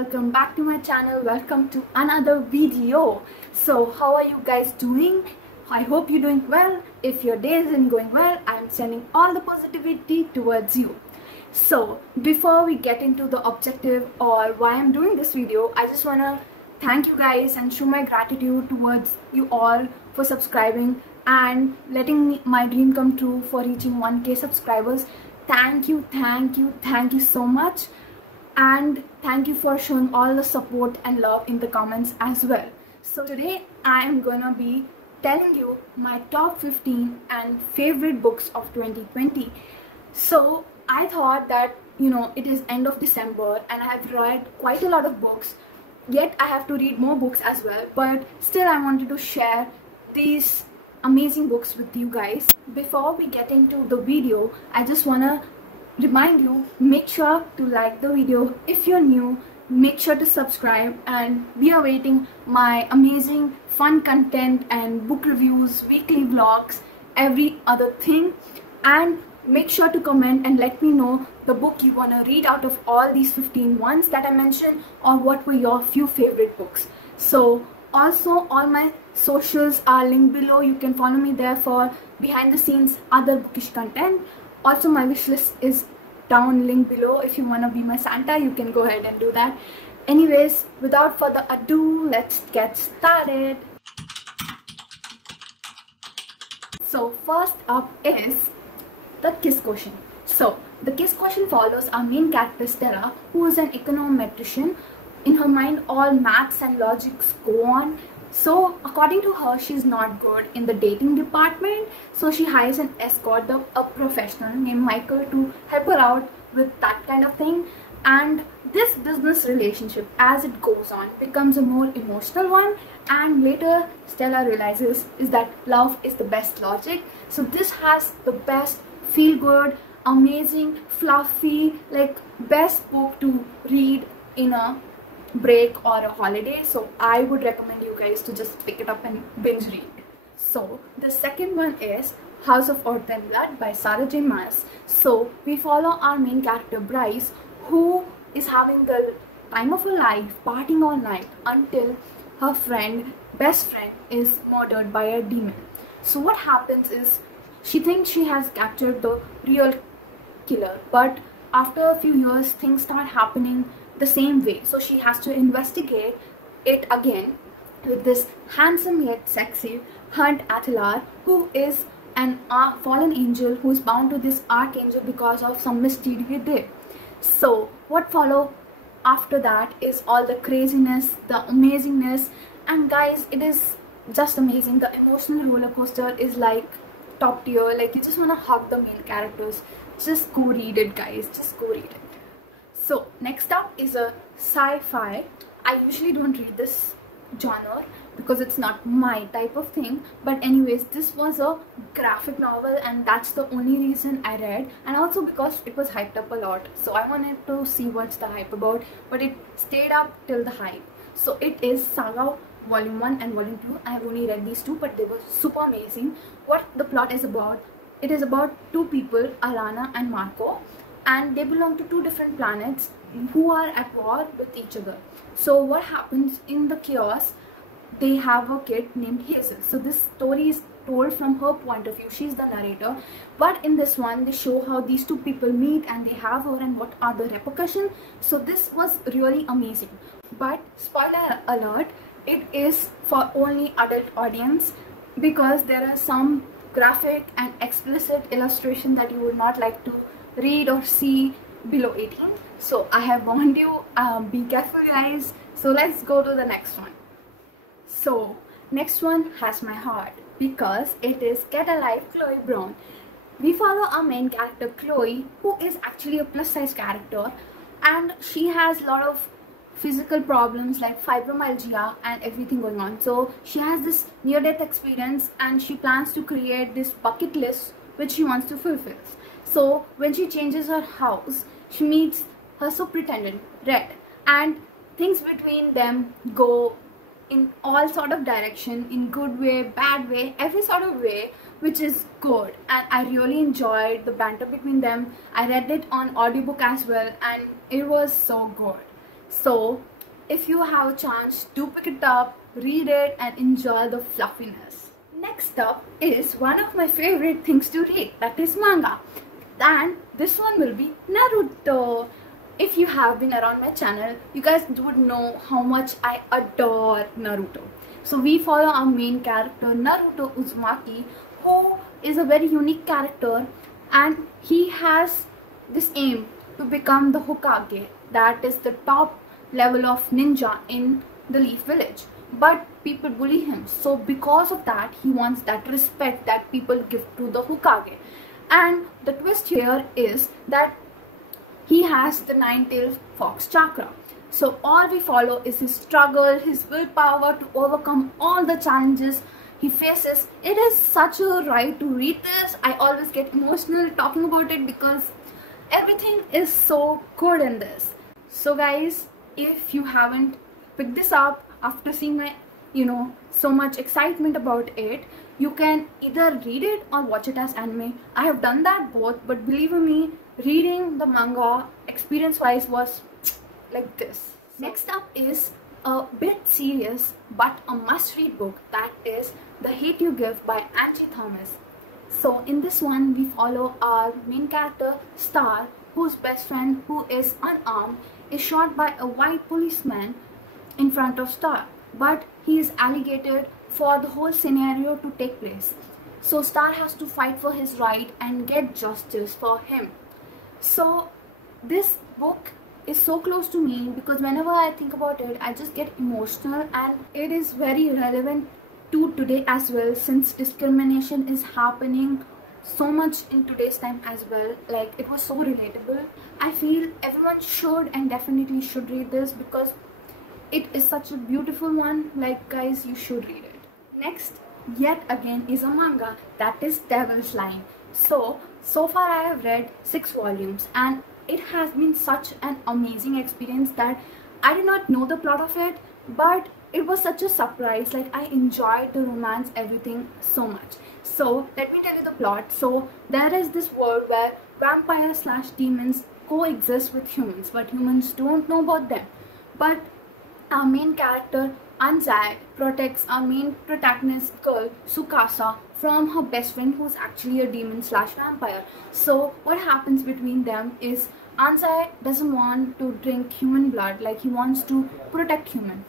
welcome back to my channel. Welcome to another video. So how are you guys doing? I hope you're doing well. If your day isn't going well, I'm sending all the positivity towards you. So before we get into the objective or why I'm doing this video, I just want to thank you guys and show my gratitude towards you all for subscribing and letting my dream come true for reaching 1K subscribers. Thank you so much, and thank you for showing all the support and love in the comments as well. So today I am gonna be telling you my top 15 and favorite books of 2020. So I thought that, it is end of December and I have read quite a lot of books, yet I have to read more books as well, but still I wanted to share these amazing books with you guys. Before we get into the video, I just wanna remind you, make sure to like the video. If you're new, make sure to subscribe, and be awaiting my amazing fun content and book reviews, weekly vlogs, every other thing. And make sure to comment and let me know the book you wanna read out of all these 15 ones that I mentioned, or what were your few favorite books. So also all my socials are linked below. You can follow me there for behind the scenes other bookish content. Also my wishlist is down, linked below. If you want to be my Santa, you can go ahead and do that. Anyways, without further ado, let's get started. So first up is the Kiss Quotient. So the Kiss Quotient follows our main character Stella, who is an econometrician. In her mind, all maths and logics go on. So according to her, she's not good in the dating department, so she hires an escort, a professional named Michael, to help her out with that kind of thing. And this business relationship, as it goes on, becomes a more emotional one, and later Stella realizes is that love is the best logic. So this has the best feel good, amazing, fluffy, best book to read in a break or a holiday. So I would recommend you guys to just pick it up and binge read. So the second one is House of Earth and Blood by Sarah J. Maas. So we follow our main character Bryce, who is having the time of her life, partying all night, until her best friend is murdered by a demon. So what happens is, she thinks she has captured the real killer, but after a few years things start happening the same way, so she has to investigate it again with this handsome yet sexy Hunt Attilar, who is an fallen angel who is bound to this archangel because of some misdeed he did. So what follow after that is all the craziness, the amazingness, and guys, it is just amazing. The emotional roller coaster is top tier. You just want to hug the main characters. Just go read it, guys, just go read it. So next up is a sci-fi. I usually don't read this genre because it's not my type of thing, but anyways, this was a graphic novel, and that's the only reason I read, and also because it was hyped up a lot, so I wanted to see what's the hype about, but it stayed up till the hype. So it is Saga Volume 1 and Volume 2. I have only read these two, but they were super amazing. What the plot is about: it is about two people, Alana and Marco, and they belong to two different planets who are at war with each other. So what happens in the chaos, they have a kid named Hazel. So this story is told from her point of view. She's the narrator, but in this one they show how these two people meet and they have her and what are the repercussions. So this was really amazing, but spoiler alert, it is for only adult audience, because there are some graphic and explicit illustration that you would not like to read or see below 18. So I have warned you, be careful guys. So let's go to the next one. So next one has my heart, because it is Get Alive, Chloe Brown. We follow our main character Chloe, who is actually a plus size character, and she has a lot of physical problems like fibromyalgia and everything going on. So she has this near-death experience, and she plans to create this bucket list which she wants to fulfill. So when she changes her house, she meets her superintendent Red, and things between them go in all sort of direction, in good way, bad way, every sort of way, which is good, and I really enjoyed the banter between them. I read it on audiobook as well, and it was so good. So if you have a chance, do pick it up, read it and enjoy the fluffiness. Next up is one of my favorite things to read, that is manga. And this one will be Naruto. If you have been around my channel, you guys would know how much I adore Naruto. So we follow our main character Naruto Uzumaki, who is a very unique character, and he has this aim to become the Hokage, that is the top level of ninja in the Leaf Village. But people bully him, so because of that he wants that respect that people give to the Hokage. And the twist here is that he has the nine-tailed fox chakra. So all we follow is his struggle, his willpower to overcome all the challenges he faces. It is such a ride to read this. I always get emotional talking about it because everything is so good in this. So guys, if you haven't picked this up after seeing my so much excitement about it, you can either read it or watch it as anime. I have done that both, but believe me, reading the manga experience wise was like this. Next up is a bit serious but a must read book, that is The Hate You Give by Angie Thomas. So in this one we follow our main character Star, whose best friend, who is unarmed, is shot by a white policeman in front of Star, but he is allocated for the whole scenario to take place. So Star has to fight for his right and get justice for him. So this book is so close to me because whenever I think about it, I just get emotional, and it is very relevant to today as well, since discrimination is happening so much in today's time as well. Like, it was so relatable. I feel everyone should and definitely should read this because it is such a beautiful one. Like, guys, you should read it. Next, yet again, is a manga, that is Devil's Line. So far I have read 6 volumes and it has been such an amazing experience that I did not know the plot of it, but it was such a surprise. Like, I enjoyed the romance, everything so much. So let me tell you the plot. So there is this world where vampires / demons coexist with humans, but humans don't know about them. But our main character Anzai protects our main protagonist girl Tsukasa from her best friend, who's actually a demon / vampire. So what happens between them is Anzai doesn't want to drink human blood, like he wants to protect human.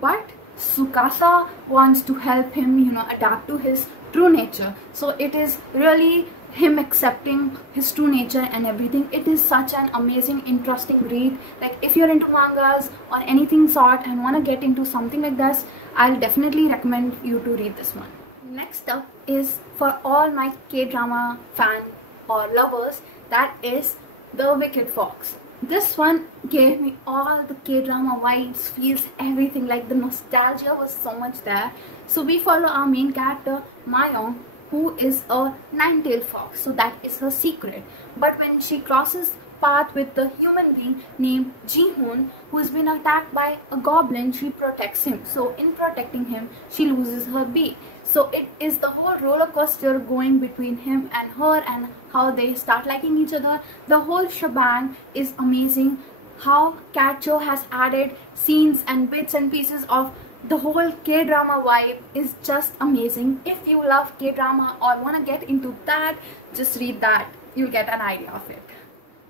But Tsukasa wants to help him, adapt to his true nature. So it is really him accepting his true nature and everything. It is such an amazing, interesting read. Like, if you're into mangas or anything sort and want to get into something like this, I'll definitely recommend you to read this one. Next up is for all my K-drama fan or lovers, that is The Wicked Fox. This one gave me all the K-drama vibes, feels, everything. Like, the nostalgia was so much there. So we follow our main character Mayong, who is a nine-tailed fox. So that is her secret. But when she crosses path with a human being named Ji-hoon, who has been attacked by a goblin, she protects him. So in protecting him, she loses her bee. So it is the whole roller coaster going between him and her, and how they start liking each other. The whole shebang is amazing. How Catcho has added scenes and bits and pieces of the whole K-drama vibe is just amazing. If you love K-drama or want to get into that, just read that. You'll get an idea of it.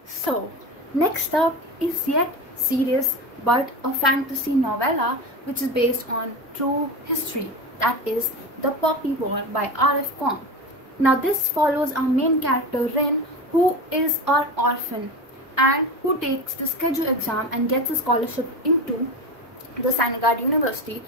So next up is yet serious but a fantasy novella which is based on true history. That is The Poppy War by R.F. Kong. Now this follows our main character Rin, who is an orphan and who takes the schedule exam and gets a scholarship into the Saga University,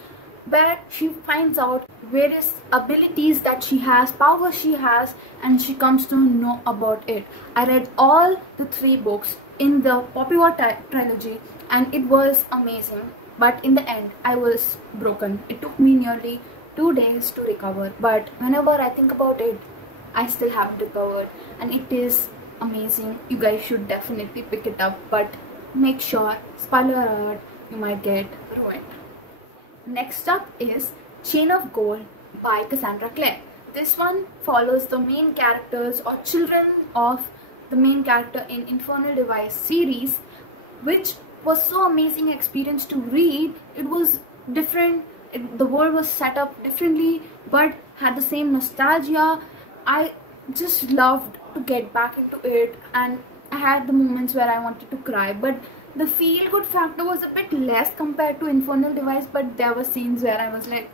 where she finds out various abilities that she has, powers she has, and she comes to know about it. I read all the 3 books in the Poppy War trilogy and it was amazing, but in the end I was broken. It took me nearly 2 days to recover, but whenever I think about it, I still haven't recovered, and it is amazing. You guys should definitely pick it up, but make sure, spoiler alert, you might get ruined. Next up is Chain of Gold by Cassandra Clare. This one follows the main characters or children of the main character in Infernal Device series, which was so amazing experience to read. It was different. The world was set up differently, but had the same nostalgia. I just loved to get back into it, and I had the moments where I wanted to cry, but the feel good factor was a bit less compared to Infernal Device, but there were scenes where I was like,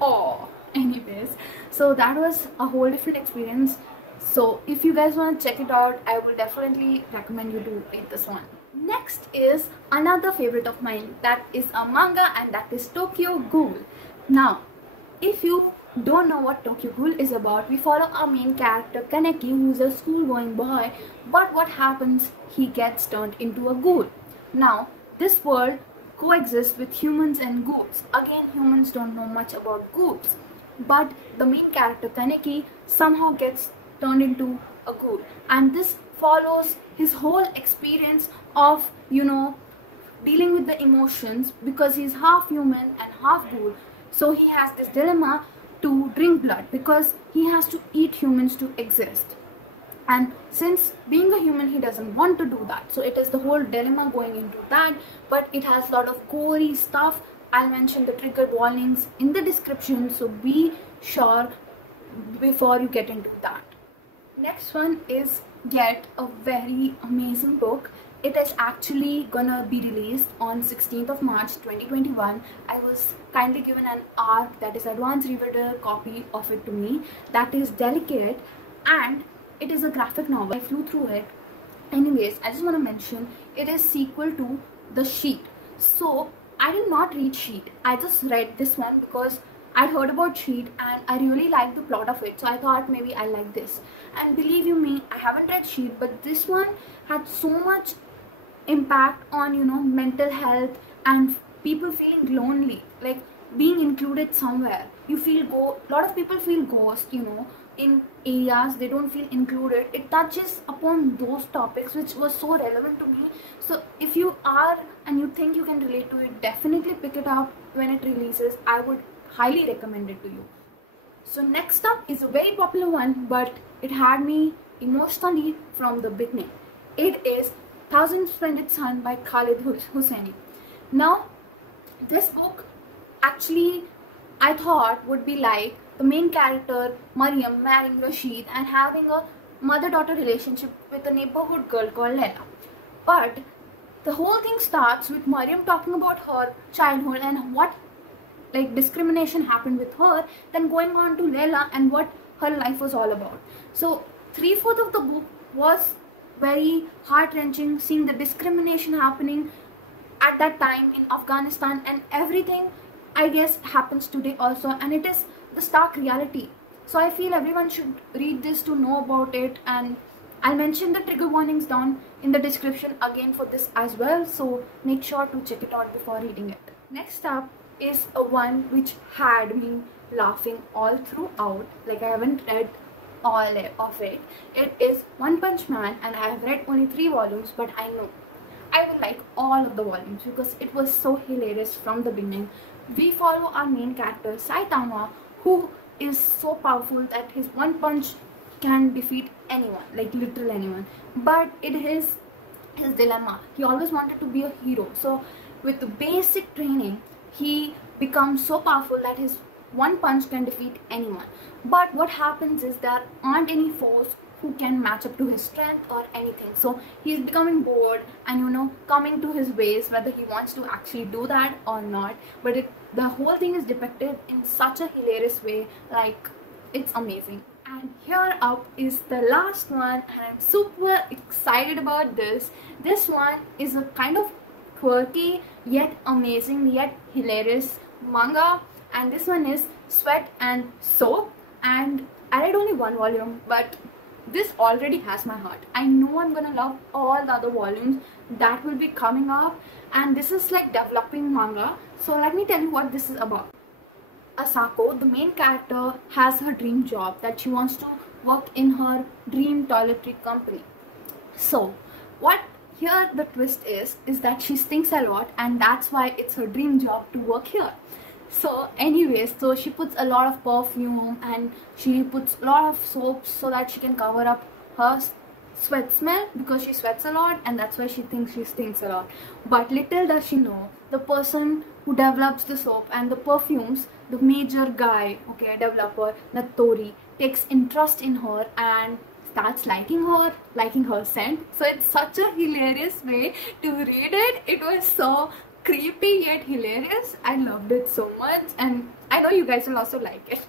oh. Anyways, so that was a whole different experience. So if you guys want to check it out, I will definitely recommend you to read this one. Next is another favorite of mine, that is a manga, and that is Tokyo Ghoul. Now, if you don't know what Tokyo Ghoul is about, we follow our main character Kaneki, who is a school-going boy, but what happens, he gets turned into a ghoul. Now, this world coexists with humans and ghouls. Again, humans don't know much about ghouls, but the main character Kaneki somehow gets turned into a ghoul, and this follows his whole experience of, you know, dealing with the emotions, because he's half human and half ghoul. So he has this dilemma to drink blood because he has to eat humans to exist, and since being a human he doesn't want to do that. So it is the whole dilemma going into that, but it has a lot of gory stuff. I'll mention the trigger warnings in the description, so be sure before you get into that. Next one is yet a very amazing book. It is actually gonna be released on 16th of March 2021. I was kindly given an ARC, that is advanced reader copy of it to me. That is Delicate, and it is a graphic novel. I flew through it. Anyways, I just want to mention it is sequel to The Sheet. So I did not read Sheet. I just read this one because I heard about Sheet and I really liked the plot of it. So I thought maybe I like this. And believe you me, I haven't read Sheet, but this one had so much impact on, you know, mental health and people feeling lonely, like being included somewhere. You feel a lot of people feel ghost, you know, in areas they don't feel included. It touches upon those topics which was so relevant to me. So if you are and you think you can relate to it, definitely pick it up when it releases. I would highly recommend it to you. So next up is a very popular one, but it had me emotionally from the beginning. It is Thousand Splendid Sun by Khalid Hosseini. Now, this book actually I thought would be like the main character Mariam marrying Rashid and having a mother-daughter relationship with a neighborhood girl called Leila. But the whole thing starts with Mariam talking about her childhood and what like discrimination happened with her, then going on to Leila and what her life was all about. So 3/4 of the book was very heart-wrenching, seeing the discrimination happening at that time in Afghanistan, and everything I guess happens today also, and it is the stark reality. So I feel everyone should read this to know about it, and I'll mention the trigger warnings down in the description again for this as well, so make sure to check it out before reading it. Next up is a one which had me laughing all throughout. Like, I haven't read all of it. It is One Punch Man, and I have read only 3 volumes, but I know I will like all of the volumes because it was so hilarious from the beginning. We follow our main character Saitama, who is so powerful that his one punch can defeat anyone, like literal anyone. But it is his dilemma. He always wanted to be a hero. So with the basic training, he becomes so powerful that his one punch can defeat anyone. But what happens is there aren't any foes who can match up to his strength or anything. So he's becoming bored and, you know, coming to his ways, whether he wants to actually do that or not. But the whole thing is depicted in such a hilarious way, like it's amazing. And here up is the last one, and I'm super excited about this. This one is a kind of quirky yet amazing yet hilarious manga, and this one is Sweat and Soap. And I read only 1 volume, but this already has my heart. I know I'm gonna love all the other volumes that will be coming up, and this is like developing manga. So let me tell you what this is about. Asako, the main character, has her dream job that she wants to work in her dream toiletry company. So what here the twist is that she stinks a lot, and that's why it's her dream job to work here. So anyways, so she puts a lot of perfume and she puts a lot of soaps so that she can cover up her sweat smell because she sweats a lot and that's why she thinks she stinks a lot. But little does she know, the person who develops the soap and the perfumes, the major guy, okay, developer, Natori, takes interest in her and starts liking her scent. So it's such a hilarious way to read it. It was so creepy yet hilarious. I loved it so much and I know you guys will also like it.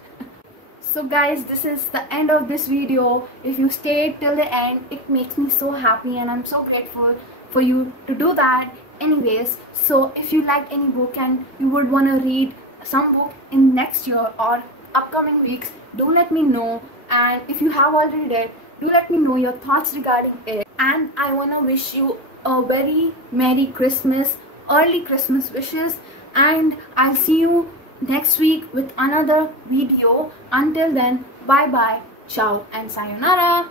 So guys, this is the end of this video. If you stayed till the end, it makes me so happy and I'm so grateful for you to do that. Anyways, so if you like any book and you would want to read some book in next year or upcoming weeks, do let me know. And if you have already read, do let me know your thoughts regarding it. And I want to wish you a very Merry Christmas, early Christmas wishes, and I'll see you next week with another video. Until then, bye bye, ciao and sayonara.